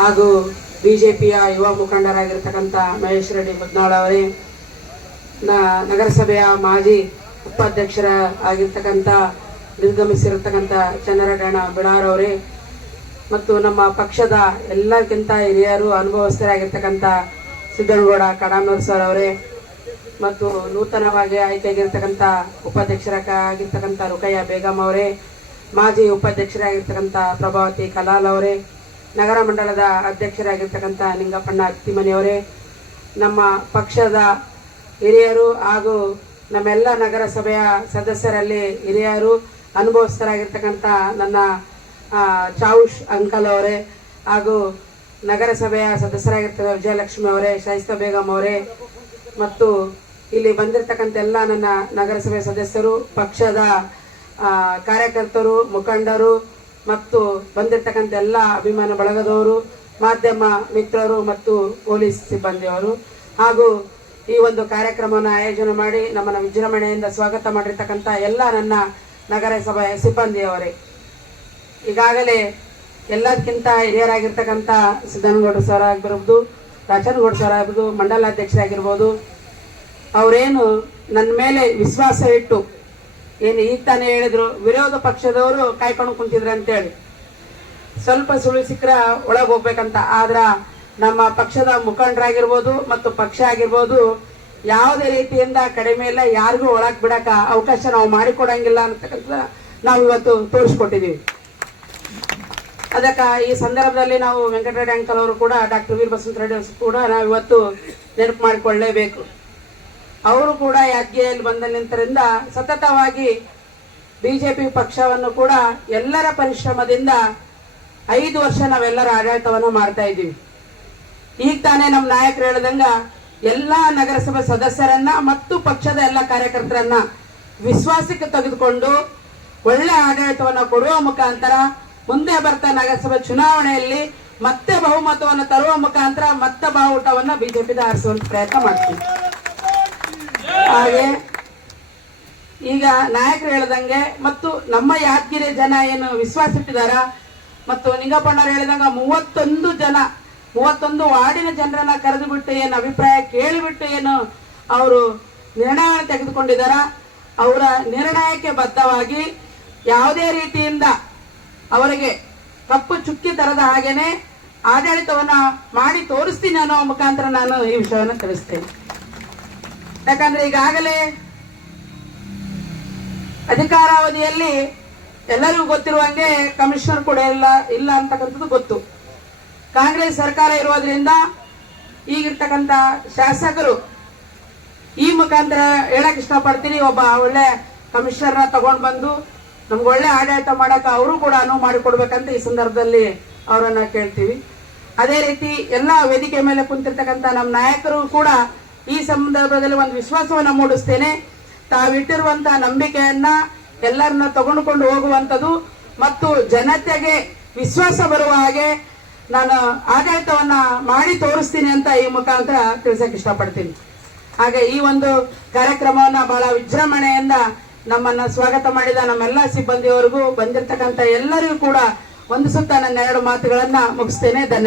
ಹಾಗೂ ಬಿಜೆಪಿಯ ಯುವ ಮುಖಂಡರಾಗಿರ್ತಕ್ಕಂಥ ಮಹೇಶ್ ರೆಡ್ಡಿ ಬದ್ನಾಳ್ ಅವರೇ, ನಗರಸಭೆಯ ಮಾಜಿ ಉಪಾಧ್ಯಕ್ಷರ ಆಗಿರ್ತಕ್ಕಂಥ ನಿರ್ಗಮಿಸಿರತಕ್ಕಂಥ ಚಂದ್ರಗಣ ಬಿಡಾರ್ ಅವರೇ, ಮತ್ತು ನಮ್ಮ ಪಕ್ಷದ ಎಲ್ಲಕ್ಕಿಂತ ಹಿರಿಯರು ಅನುಭವಸ್ಥರಾಗಿರ್ತಕ್ಕಂಥ ಸಿದ್ದನಗೌಡ ಕಡಾಮನೂರ್ ಸರ್ ಅವರೇ, ಮತ್ತು ನೂತನವಾಗಿ ಆಯ್ಕೆಯಾಗಿರ್ತಕ್ಕಂಥ ಉಪಾಧ್ಯಕ್ಷರಾಗಿರ್ತಕ್ಕಂಥ ರುಕಯ್ಯ ಬೇಗಂ ಅವರೇ, ಮಾಜಿ ಉಪಾಧ್ಯಕ್ಷರಾಗಿರ್ತಕ್ಕಂಥ ಪ್ರಭಾವತಿ ಕಲಾಲ್ ಅವರೇ, ನಗರ ಮಂಡಲದ ಅಧ್ಯಕ್ಷರಾಗಿರ್ತಕ್ಕಂಥ ನಿಂಗಪ್ಪಣ್ಣ ಅತ್ತಿಮನಿಯವರೇ, ನಮ್ಮ ಪಕ್ಷದ ಹಿರಿಯರು ಹಾಗೂ ನಮ್ಮೆಲ್ಲ ನಗರಸಭೆಯ ಸದಸ್ಯರಲ್ಲಿ ಹಿರಿಯರು ಅನುಭವಸ್ಥರಾಗಿರ್ತಕ್ಕಂಥ ನನ್ನ ಚಾವುಷ್ ಅಂಕಲ್ ಅವರೇ, ಹಾಗೂ ನಗರಸಭೆಯ ಸದಸ್ಯರಾಗಿರ್ತಕ್ಕಂಥ ವಿಜಯಲಕ್ಷ್ಮಿ ಅವರೇ, ಶಾಯಿಸ್ತಾ ಬೇಗಂ ಅವರೇ, ಮತ್ತು ಇಲ್ಲಿ ಬಂದಿರತಕ್ಕಂಥ ಎಲ್ಲ ನನ್ನ ನಗರಸಭೆ ಸದಸ್ಯರು, ಪಕ್ಷದ ಕಾರ್ಯಕರ್ತರು, ಮುಖಂಡರು ಮತ್ತು ಬಂದಿರತಕ್ಕಂಥ ಎಲ್ಲ ಅಭಿಮಾನ ಬಳಗದವರು, ಮಾಧ್ಯಮ ಮಿತ್ರರು ಮತ್ತು ಪೊಲೀಸ್ ಸಿಬ್ಬಂದಿಯವರು, ಹಾಗೂ ಈ ಒಂದು ಕಾರ್ಯಕ್ರಮವನ್ನು ಆಯೋಜನೆ ಮಾಡಿ ನಮ್ಮನ್ನು ವಿಜೃಂಭಣೆಯಿಂದ ಸ್ವಾಗತ ಮಾಡಿರ್ತಕ್ಕಂಥ ಎಲ್ಲ ನನ್ನ ನಗರಸಭೆ ಸಿಬ್ಬಂದಿಯವರೇ, ಈಗಾಗಲೇ ಎಲ್ಲದಕ್ಕಿಂತ ಹಿರಿಯರಾಗಿರ್ತಕ್ಕಂಥ ಸಿದ್ದನಗೌಡ ಸರ್ ಆಗಿರ್ಬೋದು, ರಾಜನಗೌಡ ಸರ್ ಆಗಿರ್ಬೋದು, ಮಂಡಲಾಧ್ಯಕ್ಷರಾಗಿರ್ಬೋದು, ಅವರೇನು ನನ್ನ ಮೇಲೆ ವಿಶ್ವಾಸ ಇಟ್ಟು ಏನು ಈಗ ತಾನೇ ಹೇಳಿದ್ರು, ವಿರೋಧ ಪಕ್ಷದವರು ಕಾಯ್ಕೊಂಡು ಕುಂತಿದ್ರು ಅಂತೇಳಿ, ಸ್ವಲ್ಪ ಸುಳ್ಳು ಸಿಕ್ಕರ ಒಳಗೆ ಹೋಗ್ಬೇಕಂತ. ಆದ್ರ ನಮ್ಮ ಪಕ್ಷದ ಮುಖಂಡರಾಗಿರ್ಬೋದು ಮತ್ತು ಪಕ್ಷ ಆಗಿರ್ಬೋದು ಯಾವುದೇ ರೀತಿಯಿಂದ ಕಡಿಮೆ ಇಲ್ಲ, ಯಾರಿಗೂ ಒಳಗ್ ಬಿಡಕ ಅವಕಾಶ ನಾವು ಮಾಡಿಕೊಡಂಗಿಲ್ಲ ಅಂತಕ್ಕಂಥ ನಾವು ಇವತ್ತು ತೋರಿಸ್ಕೊಟ್ಟಿದೀವಿ. ಅದಕ್ಕ ಈ ಸಂದರ್ಭದಲ್ಲಿ ನಾವು ವೆಂಕಟರೆಡ್ಡಿ ಅಂಕಲ್ ಅವರು ಕೂಡ, ಡಾಕ್ಟರ್ ವೀರ ಬಸವಂತ ರೆಡ್ಡಿ ಕೂಡ ನಾವು ಇವತ್ತು ನೆನಪು ಮಾಡಿಕೊಳ್ಳಲೇಬೇಕು. ಅವರು ಕೂಡ ಯಾದಗಿರಿಯಲ್ಲಿ ಬಂದ ನಂತರದಿಂದ ಸತತವಾಗಿ ಬಿಜೆಪಿ ಪಕ್ಷವನ್ನು ಕೂಡ ಎಲ್ಲರ ಪರಿಶ್ರಮದಿಂದ 5 ವರ್ಷ ನಾವೆಲ್ಲರ ಆಡಳಿತವನ್ನು ಮಾಡ್ತಾ ಇದ್ದೀವಿ. ಈಗ ತಾನೇ ನಮ್ಮ ನಾಯಕರು ಹೇಳಿದಂಗ ಎಲ್ಲಾ ನಗರಸಭೆ ಸದಸ್ಯರನ್ನ ಮತ್ತು ಪಕ್ಷದ ಎಲ್ಲ ಕಾರ್ಯಕರ್ತರನ್ನ ವಿಶ್ವಾಸಕ್ಕೆ ತೆಗೆದುಕೊಂಡು ಒಳ್ಳೆ ಆಡಳಿತವನ್ನು ಕೊಡುವ ಮುಖಾಂತರ ಮುಂದೆ ಬರ್ತಾ ನಗರಸಭೆ ಚುನಾವಣೆಯಲ್ಲಿ ಮತ್ತೆ ಬಹುಮತವನ್ನು ತರುವ ಮುಖಾಂತರ ಮತ್ತೆ ಬಾವುಟವನ್ನ ಬಿಜೆಪಿದ ಆರಿಸುವಂತ ಪ್ರಯತ್ನ ಮಾಡ್ತೀವಿ. ಹಾಗೆ ಈಗ ನಾಯಕರು ಹೇಳ್ದಂಗೆ ಮತ್ತು ನಮ್ಮ ಯಾದಗಿರಿ ಜನ ಏನು ವಿಶ್ವಾಸ ಇಟ್ಟಿದಾರ, ಮತ್ತು ನಿಂಗಪ್ಪಣ್ಣರು ಹೇಳಿದಂಗ 31 ವಾರ್ಡಿನ ಜನರನ್ನ ಕರೆದು ಬಿಟ್ಟು ಏನು ಅಭಿಪ್ರಾಯ ಕೇಳಿಬಿಟ್ಟು ಏನು ಅವರು ನಿರ್ಣಯವನ್ನು ತೆಗೆದುಕೊಂಡಿದಾರ, ಅವರ ನಿರ್ಣಯಕ್ಕೆ ಬದ್ಧವಾಗಿ ಯಾವುದೇ ರೀತಿಯಿಂದ ಅವರಿಗೆ ಕಪ್ಪು ಚುಕ್ಕಿ ತರದ ಹಾಗೇನೆ ಆಡಳಿತವನ್ನ ಮಾಡಿ ತೋರಿಸ್ತೀನಿ ಅನ್ನೋ ಮುಖಾಂತರ ನಾನು ಈ ವಿಷಯವನ್ನು ತಿಳಿಸ್ತೇನೆ. ಯಾಕಂದ್ರೆ ಈಗಾಗಲೇ ಅಧಿಕಾರಾವಧಿಯಲ್ಲಿ ಎಲ್ಲರಿಗೂ ಗೊತ್ತಿರುವಂಗೆ ಕಮಿಷನರ್ ಕೂಡ ಇಲ್ಲ ಅಂತಕ್ಕಂಥದ್ದು ಗೊತ್ತು. ಕಾಂಗ್ರೆಸ್ ಸರ್ಕಾರ ಇರೋದ್ರಿಂದ ಈಗಿರ್ತಕ್ಕಂಥ ಶಾಸಕರು ಈ ಮುಖಾಂತರ ಹೇಳಕ್ ಇಷ್ಟಪಡ್ತೀನಿ, ಒಬ್ಬ ಒಳ್ಳೆ ಕಮಿಷನರ್ನ ತಗೊಂಡ್ ಬಂದು ನಮ್ಗೆ ಒಳ್ಳೆ ಆಡಳಿತ ಮಾಡಕ ಅವರು ಕೂಡ ಅನುವು ಮಾಡಿಕೊಡ್ಬೇಕಂತ ಈ ಸಂದರ್ಭದಲ್ಲಿ ಅವರನ್ನ ಕೇಳ್ತೀವಿ. ಅದೇ ರೀತಿ ಎಲ್ಲಾ ವೇದಿಕೆ ಮೇಲೆ ಕುಂತಿರ್ತಕ್ಕಂಥ ನಮ್ಮ ನಾಯಕರು ಕೂಡ ಈ ಸಂದರ್ಭದಲ್ಲಿ ಒಂದು ವಿಶ್ವಾಸವನ್ನ ಮೂಡಿಸ್ತೇನೆ. ತಾವಿಟ್ಟಿರುವಂತಹ ನಂಬಿಕೆಯನ್ನ ಎಲ್ಲರನ್ನ ತಗೊಂಡುಕೊಂಡು ಹೋಗುವಂಥದ್ದು ಮತ್ತು ಜನತೆಗೆ ವಿಶ್ವಾಸ ಬರುವ ಹಾಗೆ ನಾನು ಆಡಳಿತವನ್ನ ಮಾಡಿ ತೋರಿಸ್ತೀನಿ ಅಂತ ಈ ಮುಖಾಂತರ ತಿಳಿಸಕ್ ಇಷ್ಟಪಡ್ತೀನಿ. ಹಾಗೆ ಈ ಒಂದು ಕಾರ್ಯಕ್ರಮವನ್ನ ಬಹಳ ವಿಜೃಂಭಣೆಯಿಂದ ನಮ್ಮನ್ನ ಸ್ವಾಗತ ಮಾಡಿದ ನಮ್ಮೆಲ್ಲ ಸಿಬ್ಬಂದಿಯವರಿಗೂ ಬಂದಿರತಕ್ಕಂಥ ಎಲ್ಲರಿಗೂ ಕೂಡ ಒಂದು ಸುತ್ತ ನನ್ನ 2 ಮಾತುಗಳನ್ನ ಮುಗಿಸ್ತೇನೆ. ಧನ್ಯವಾದ.